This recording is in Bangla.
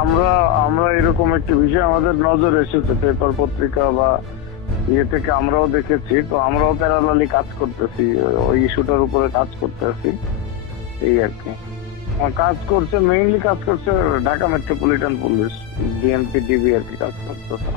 আমরা আমরা এরকম একটি বিষয় আমাদের নজর এসেছে, পেপার পত্রিকা বা ইয়ে থেকে আমরাও দেখেছি, তো আমরাও প্যারালালি কাজ করতেছি, ওই ইস্যুটার উপরে কাজ করতেছি, এই আর কি। কাজ করছে, মেইনলি কাজ করছে Dhaka metropolitan police, DMP DB আর কি কাজ করতেছে।